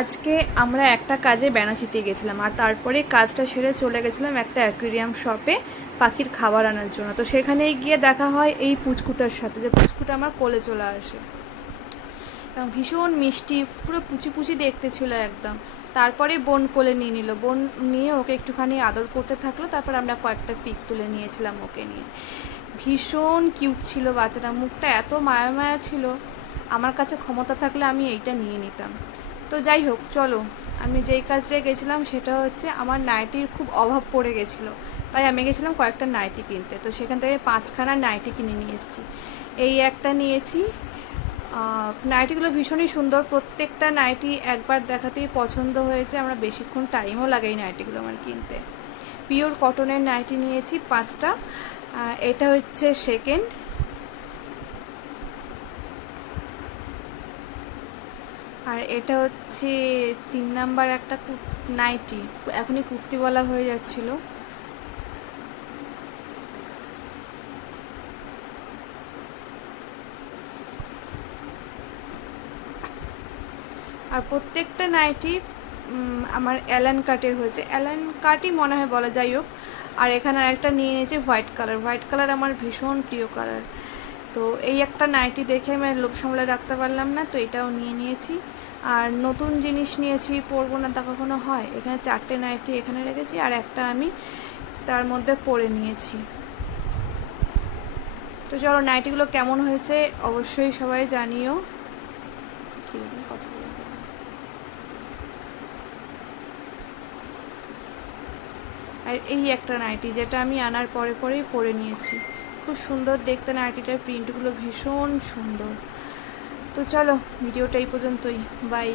আজকে আমরা একটা কাজে বেনাচিতে গেছিলাম আর তারপরে কাজটা সেরে চলে গেছিলাম একটা অ্যাকুয়ারিয়াম শপে পাখির খাবার আনার জন্য। তো সেখানে গিয়ে দেখা হয় এই পুচকুটার সাথে, যে পুচকুটা আমার কোলে চলে আসে এবং ভীষণ মিষ্টি, পুরো পুচি পুচি দেখতে ছিল একদম। তারপরে বোন কোলে নিয়ে নিল, বোন নিয়ে ওকে একটুখানি আদর করতে থাকলো, তারপর আমরা কয়েকটা পিক তুলে নিয়েছিলাম ওকে নিয়ে। ভীষণ কিউট ছিল বাচ্চাটা, মুখটা এত মায়া মায়া ছিল, আমার কাছে ক্ষমতা থাকলে আমি এইটা নিয়ে নিতাম। তো যাই হোক, চলো, আমি যেই কাজটায় গেছিলাম সেটা হচ্ছে আমার নাইটির খুব অভাব পড়ে গেছিলো, তাই আমি গেছিলাম কয়েকটা নাইটি কিনতে। তো সেখান থেকে 5খানা নাইটি কিনে নিয়ে এসেছি। এই একটা নিয়েছি। নাইটিগুলো ভীষণই সুন্দর, প্রত্যেকটা নাইটি একবার দেখাতেই পছন্দ হয়েছে, আমরা বেশিক্ষণ টাইমও লাগে এই নাইটিগুলো আমার কিনতে। পিওর কটনের নাইটি নিয়েছি 5টা। এটা হচ্ছে সেকেন্ড, আর এটা হচ্ছে 3 নাম্বার একটা নাইটি, এখনই কুর্তি বলা হয়ে যাচ্ছিল। আর প্রত্যেকটা নাইটি আমার অ্যালান কাটের হয়েছে, অ্যালান কাটই মনে হয় বলা, যাই হোক। আর এখানে আরেকটা নিয়ে নিয়েছি হোয়াইট কালার, হোয়াইট কালার আমার ভীষণ প্রিয় কালার। তো এই একটা নাইটি দেখে আমি লোভ সামলে রাখতে পারলাম না, তো এটাও নিয়ে নিয়েছি। আর নতুন জিনিস নিয়েছি, পরবো না তা কখনো হয়, এখানে 4টে নাইটি এখানে রেখেছি আর একটা আমি তার মধ্যে পরে নিয়েছি। তো চলো, নাইটিগুলো কেমন হয়েছে অবশ্যই সবাই জানিও। আর এই একটা নাইটি যেটা আমি আনার পরে পরেই পরে নিয়েছি, খুব সুন্দর দেখতে নাইটিটার প্রিন্টগুলো ভীষণ সুন্দর। তো চলো, ভিডিওটা এই পর্যন্তই, বাই।